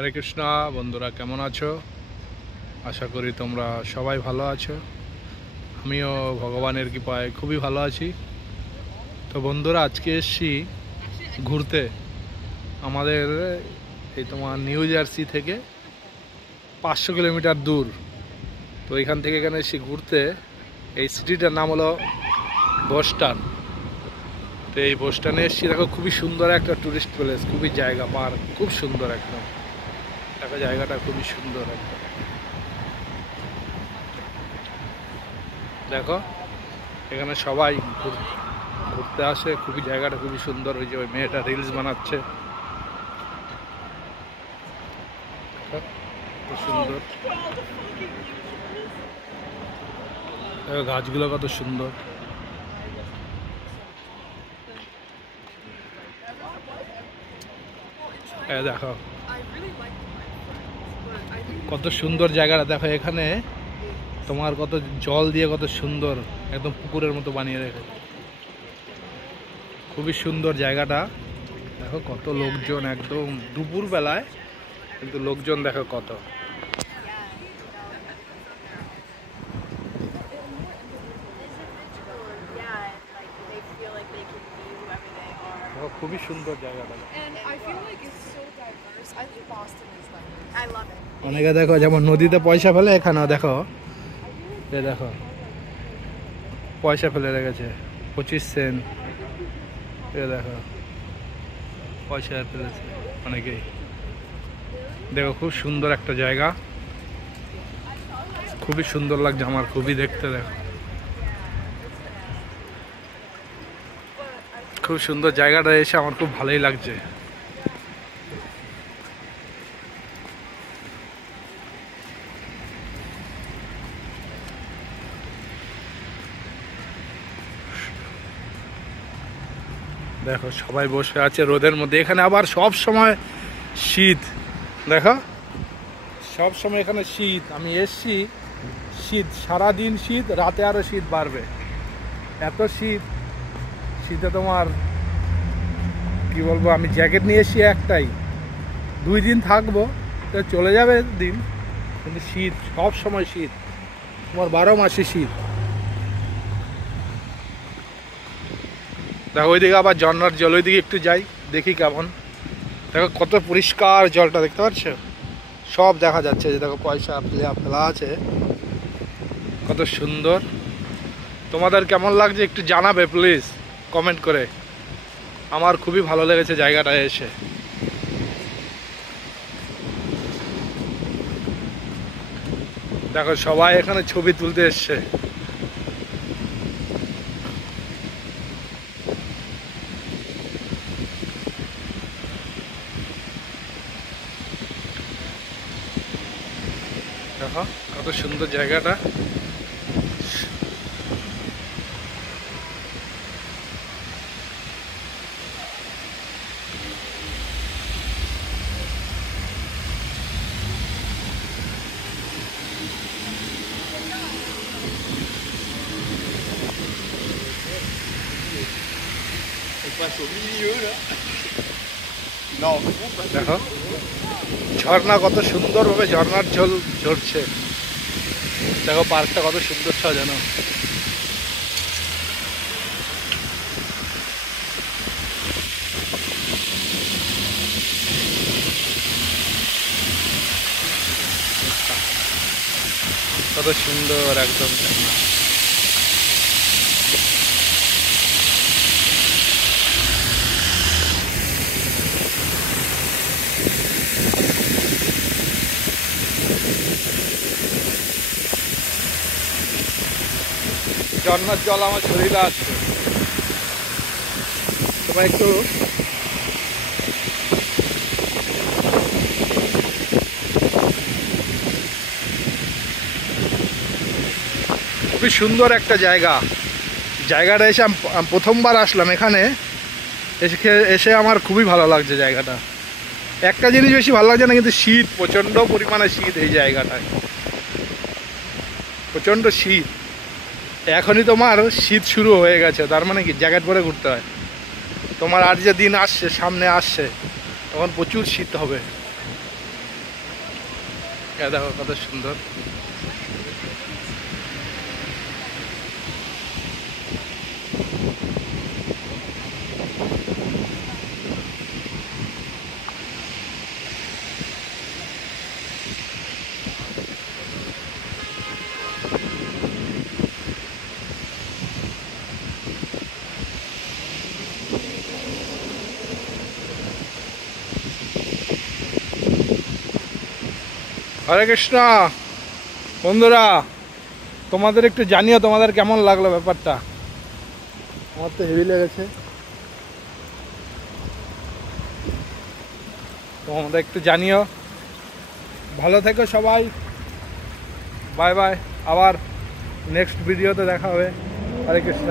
হরে কৃষ্ণ বন্ধুরা, কেমন আছো? আশা করি তোমরা সবাই ভালো আছো। আমিও ভগবানের কৃপায় খুবই ভালো আছি। তো বন্ধুরা, আজকে এসেছি ঘুরতে আমাদের এই তোমার নিউ জার্সি থেকে 500 কিলোমিটার দূর। তো এখান থেকে এখানে এসেছি ঘুরতে। এই সিটিটার নাম হলো বোস্টন। তো এই বোস্টনে এসেছি, দেখো খুবই সুন্দর একটা টুরিস্ট প্লেস, খুবই জায়গা পার্ক, খুব সুন্দর একদম। দেখো জায়গাটা খুবই সুন্দর একদম। দেখো এখানে সবাই ঘুরতে আসে, খুবই জায়গাটা খুবই সুন্দর। ওই যে ওই মেয়েটা রিলস বানাচ্ছে, খুব সুন্দর। দেখো গাছগুলো কত সুন্দর। দেখো কত সুন্দর জায়গাটা। দেখো এখানে তোমার কত জল দিয়ে কত সুন্দর একদম পুকুরের মতো বানিয়ে রেখে, খুবই সুন্দর জায়গাটা। দেখো কত লোকজন, একদম দুপুর বেলায় কিন্তু লোকজন দেখো কত। খুবই সুন্দর জায়গাটা। অনেকে দেখো যেমন নদীতে পয়সা ফেলে, এখানেও দেখো দেখো পয়সা ফেলে রেখেছে 25 সেন্ট। দেখো পয়সা ফেলেছে অনেকেই। দেখো খুব সুন্দর একটা জায়গা, খুবই সুন্দর লাগছে আমার, খুবই দেখতে। দেখো খুব সুন্দর জায়গাটা, এসে আমার খুব ভালোই লাগছে। দেখো সবাই বসে আছে রোদের মধ্যে। এখানে আবার সব সময় শীত। দেখো সব সময় এখানে শীত। আমি এসছি, শীত সারাদিন শীত, রাতে আরো শীত বাড়বে, এত শীত। শীতে তোমার কি বলবো, আমি জ্যাকেট নিয়ে এসছি একটাই, 2 দিন থাকবো তো চলে যাবে দিন, কিন্তু শীত সব সময় শীত, তোমার 12 মাসে শীত। দেখো ওইদিকে আবার ঝর্ণার জল, ওইদিকে একটু যাই দেখি কেমন। দেখো কত পরিষ্কার জলটা, দেখতে পাচ্ছ? সব দেখা যাচ্ছে, যে দেখো পয়সা ফেলা আছে, কত সুন্দর। তোমাদের কেমন লাগছে একটু জানাবে প্লিজ কমেন্ট করে। আমার খুবই ভালো লেগেছে জায়গাটা এসে। দেখো সবাই এখানে ছবি তুলতে এসছে। দেখো কত সুন্দর জায়গাটা। দেখো ঝর্ণা কত সুন্দরভাবে, ঝর্ণার জল ঝরছে। দেখো পার্কটা কত সুন্দর সাজানো। কত সুন্দর একদম। ঝর্ণার জল আমার শরীরে আসছে। তোমার একটু খুবই সুন্দর একটা জায়গা। জায়গাটা এসে আমি প্রথমবার আসলাম এখানে, এসে আমার খুবই ভালো লাগছে জায়গাটা। একটা জিনিস বেশি ভালো লাগছে না, কিন্তু শীত, প্রচণ্ড পরিমাণে শীত এই জায়গাটায়, প্রচণ্ড শীত। এখনই তোমার শীত শুরু হয়ে গেছে, তার মানে কি জ্যাকেট পরে ঘুরতে হয়। তোমার আর যে দিন আসছে, সামনে আসছে, তখন প্রচুর শীত হবে। দেখো কত সুন্দর। হরে কৃষ্ণ। বন্ধুরা তোমাদের একটু জানিও তোমাদের কেমন লাগলো ব্যাপারটা। আমার তো হেভি লেগেছে। তোমাদের একটু জানিও। ভালো থেকো সবাই, বাই বাই। আবার নেক্সট ভিডিওতে দেখা হবে। হরে কৃষ্ণ।